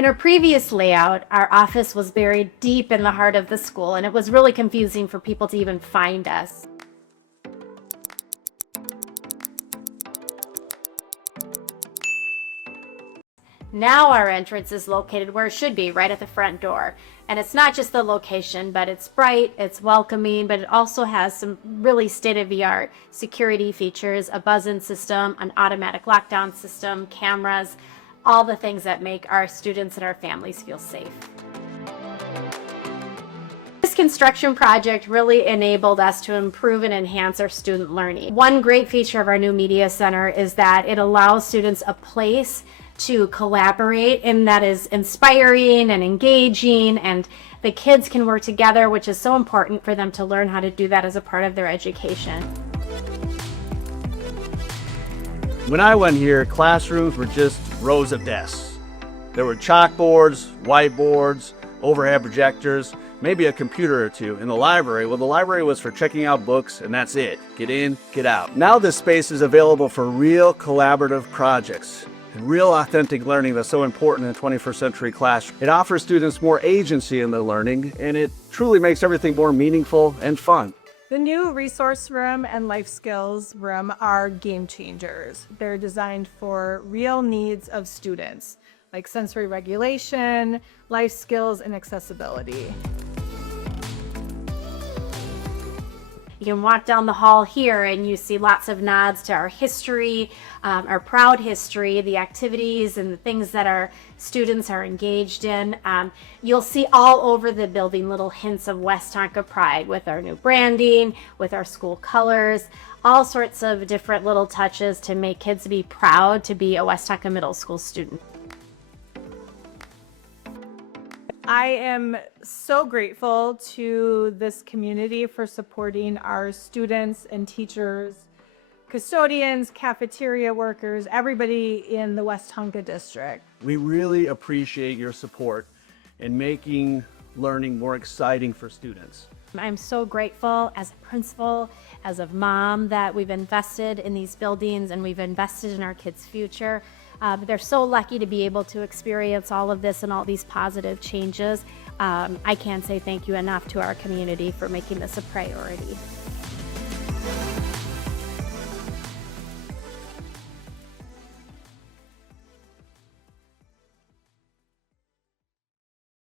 In our previous layout, our office was buried deep in the heart of the school, and it was really confusing for people to even find us. Now our entrance is located where it should be, right at the front door. And it's not just the location, but it's bright, it's welcoming, but it also has some really state-of-the-art security features, a buzz-in system, an automatic lockdown system, cameras, all the things that make our students and our families feel safe. This construction project really enabled us to improve and enhance our student learning. One great feature of our new media center is that it allows students a place to collaborate, and that is inspiring and engaging, and the kids can work together, which is so important for them to learn how to do that as a part of their education. When I went here, classrooms were just rows of desks. There were chalkboards, whiteboards, overhead projectors, maybe a computer or two. In the library, well, the library was for checking out books, and that's it. Get in, get out. Now this space is available for real collaborative projects and real authentic learning that's so important in the 21st century classroom. It offers students more agency in their learning, and it truly makes everything more meaningful and fun. The new resource room and life skills room are game changers. They're designed for real needs of students, like sensory regulation, life skills, and accessibility. You can walk down the hall here and you see lots of nods to our history, our proud history, the activities and the things that our students are engaged in. You'll see all over the building little hints of Westonka pride with our new branding, with our school colors, all sorts of different little touches to make kids be proud to be a Westonka Middle School student. I am so grateful to this community for supporting our students and teachers, custodians, cafeteria workers, everybody in the Westonka district. We really appreciate your support in making learning more exciting for students. I'm so grateful as a principal, as a mom, that we've invested in these buildings and we've invested in our kids' future. They're so lucky to be able to experience all of this and all these positive changes. I can't say thank you enough to our community for making this a priority.